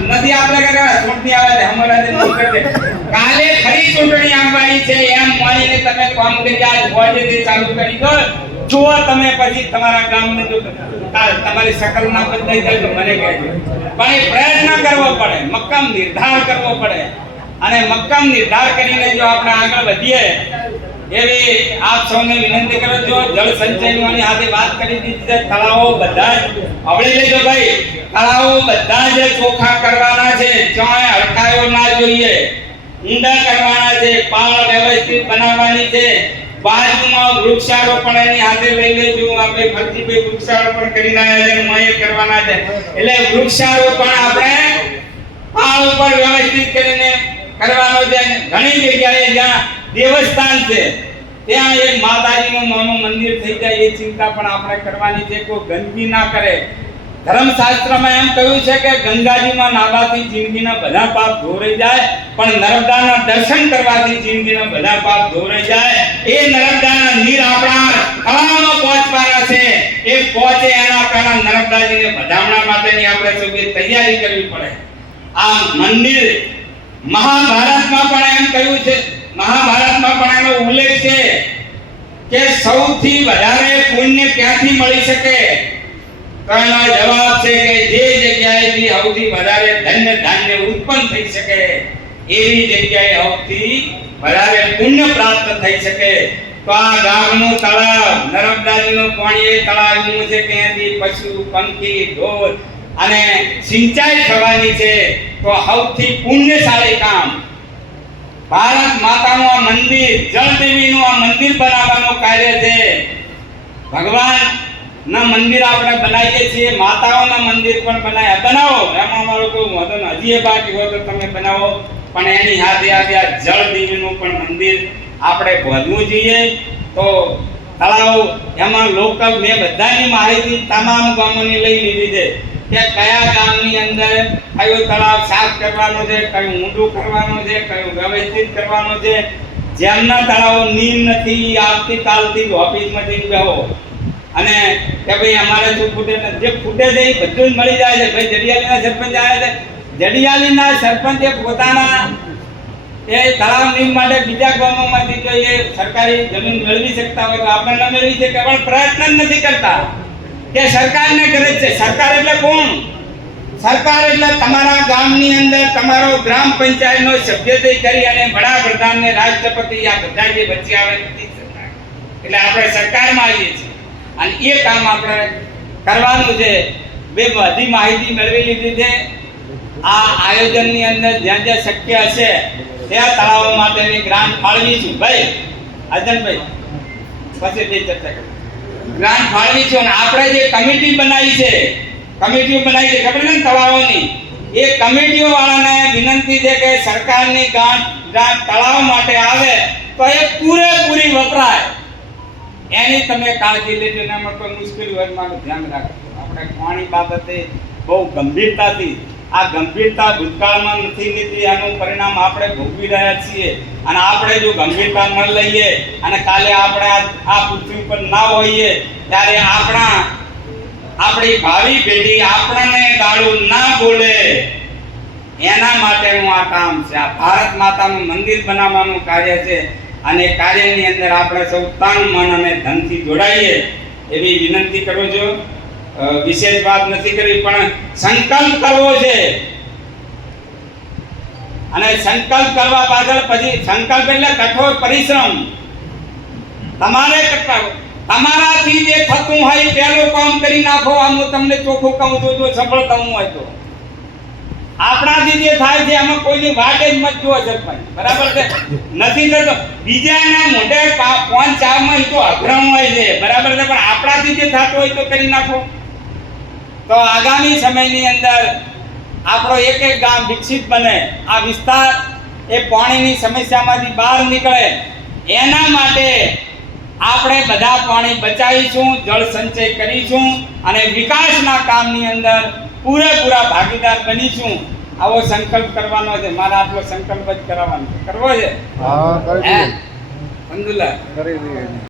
નથી આપણે કે ચૂંટણી આવે છે હમણાં જ નહીં કરે કાલે ફરી ચૂંટણી આવવાની છે એમ માનીને તમે કામ કરી આજ હોજેથી ચાલુ કરી દો જો તમે પછી તમારા ગામને જો તમારી શકલ ના બદલાઈ જાય તો મને કહેજો પણ એ પ્રયત્ન કરવો પડે મક્કમ નિર્ધાર કરવો પડે અને મક્કમ નિર્ધાર કરીને જો આપણે આગળ વધીએ એવી આપ સૌને વિનંતી કરું છું જળ સંચયની સાથે વાત કરી દીધી છે તળાવો બધા જ આવડી લેજો ભાઈ તળાવો બધા જ ચોખ્ખા કરવાના છે ક્યાંય હડકાયો ના જોઈએ ઊંડા કરવાના છે પાળ વ્યવસ્થિત બનાવવાની છે બાજુમાં વૃક્ષારોપણ એની હાથે લઈ લેજો આપણે ફરજીભાઈ વૃક્ષારોપણ કરીને આવ્યા છે મોય કરવાના છે એટલે વૃક્ષારોપણ આપણે પાળ ઉપર વ્યવસ્થિત કરીને કરવાનો છે ઘણી જગ્યાએ જ્યાં દેવસ્થાન છે ત્યાં એક માતાજીનું નાનું મંદિર થઈ જાય એ ચિંતા પણ આપણે કરવાની છે કોઈ ગંદકી ના કરે ધર્મશાસ્ત્રમાં એમ કહ્યું છે કે ગંગાજીમાં નાહવાથી જિંદગીના બધા પાપ ધોવાઈ જાય પણ નર્મદાના દર્શન કરવાથી જિંદગીના બધા પાપ ધોવાઈ જાય એ નર્મદાના નીર આપણા તળાવમાં પહોંચવાના છે એ પહોંચે એના પહેલા નર્મદાજીને વધામણા માટેની આપણે સૌએ તૈયારી કરવી પડે આ મંદિર મહાભારતમાં પણ એમ કહ્યું છે મહાભારતમાં પણ એનો ઉલ્લેખ છે કે સૌથી વધારે પુણ્ય ક્યાંથી મળી શકે તો એનો જવાબ છે કે જે જગ્યાએથી સૌથી વધારે ધન્ય ધાન્ય ઉત્પન્ન થઈ શકે એવી જગ્યાએ સૌથી વધારે પુણ્ય પ્રાપ્ત થઈ શકે તો આ ગામનું તળાવ નર્મદાજીનું પાણી એ તળાવનું છે કે ત્યાંથી પશુ પંખી ઢોર અને સિંચાઈ થવાની છે તો સૌથી પુણ્યશાળી કામ ભારત માતાનું આ મંદિર જળદેવીનું આ મંદિર બનાવવાનું કાર્ય છે ભગવાન ના મંદિર આપણે બનાવીએ છીએ માતાઓના મંદિર પણ બનાવો એમાં અમારો કોઈ વાંધો નથી હજી એ બાકી હોય તો તમે બનાવો પણ એની સાથે આ જળદેવીનું પણ મંદિર આપણે બાંધવું જોઈએ તો તળાવ એમાં લોકલ મેં બધાની માહિતી તમામ ગામોની લઈ લીધી છે કે કયા ગામની અંદર કયો તળાવ સાફ કરવાનો છે કયું ઊંડું કરવાનું છે કયું વ્યવસ્થિત કરવાનું છે જેમના તળાવો નીમ નથી આવતીકાલથી ઓફિસમાંથી બેહો અને કે ભાઈ અમારે શું ફૂટે જે ફૂટે છે એ બધું જ મળી જાય છે ભાઈ જડિયાલીના સરપંચ આવ્યા છે જડિયાલીના સરપંચે પોતાના એ તળાવ નીમ માટે બીજા ગામોમાંથી જો એ સરકારી જમીન મેળવી શકતા હોય તો આપણે ન મેળવી શકે પણ પ્રયત્ન જ નથી કરતા કે સરકારને કરે છે સરકાર એટલે કોણ સરકાર એટલે તમારા ગામની અંદર તમારો ગ્રામ પંચાયતનો સભ્યત્વ કરી અને વડાપ્રધાનને રાષ્ટ્રપતિ આ બધા જે વચ્ચે આવે એટલે આપણે સરકારમાં આવીએ છીએ અને એ કામ આપણે કરવાનું છે બે બધી માહિતી મેળવી લીધી છે આ આયોજનની અંદર જ્યાં જ્યાં શક્ય હશે ત્યાં તળાવો માટેની ગ્રાન્ટ ફાળવીશું ભાઈ અજનભાઈ પછી બે ચર્ચા કરીએ ગ્રાન્ટ ફાળવીશું અને આપણે જે કમિટી બનાવી છે ખબર છે તળાવોની એ કમિટીઓ વાળાને વિનંતી છે કે સરકારની ગ્રાન્ટ તળાવ માટે આવે તો એ પૂરેપૂરી વપરાય એની તમે કાળજી લેજો ને એમાં કોઈ મુશ્કેલી હોય મારું ધ્યાન રાખજો આપણે પાણી બાબતે બહુ ગંભીરતાથી આ ગંભીરતા ભૂતકાળમાં નથી લીધી એનું પરિણામ આપણે ભોગવી રહ્યા છીએ અને આપણે જો ગંભીરતા ન લઈએ અને કાલે આપણે આ પૃથ્વી પર ના હોઈએ ત્યારે આપણી ભાવિ પેઢી આપણને ગાળું ના બોલે એના માટેનું આ કામ છે આ ભારત માતાનું મંદિર બનાવવાનું કાર્ય છે અને કાર્યની અંદર આપણે સૌ તન મન અને ધનથી જોડાઈએ એવી વિનંતી કરું છું વિશેષ વાત નથી કરી પણ સંકલ્પ કરવો છે અને સંકલ્પ કરવા પાછળ પછી સંકલ્પ એટલે કઠોર પરિશ્રમ તમારે તમારાથી જે થતું હોય પહેલું કામ કરી નાખો આમ હું તમને ચોખ્ખું કહું છું જો સફળતા હું હોય તો આપણાથી જે થાય છે એમાં કોઈની વાટ જ મત જુઓ સરપંચ બરાબર છે નથી થતો બીજાના મોઢે પાંચ ચારમાં તો અઘરમ હોય છે બરાબર છે પણ આપણાથી જે થતું હોય તો કરી નાખો તો આગામી સમયની અંદર આપણો એક એક ગામ વિકસિત બને આ વિસ્તાર એ પાણીની સમસ્યામાંથી બહાર નીકળે એના માટે આપણે બધા પાણી બચાવીશું જળ સંચય કરીશું અને વિકાસના કામની અંદર પૂરેપૂરા ભાગીદાર બનીશું આવો સંકલ્પ કરવાનો છે મારા આટલો સંકલ્પ જ કરવો છે હા કરી દઈએ અલ્હમ્દુલિલ્લાહ કરી દઈએ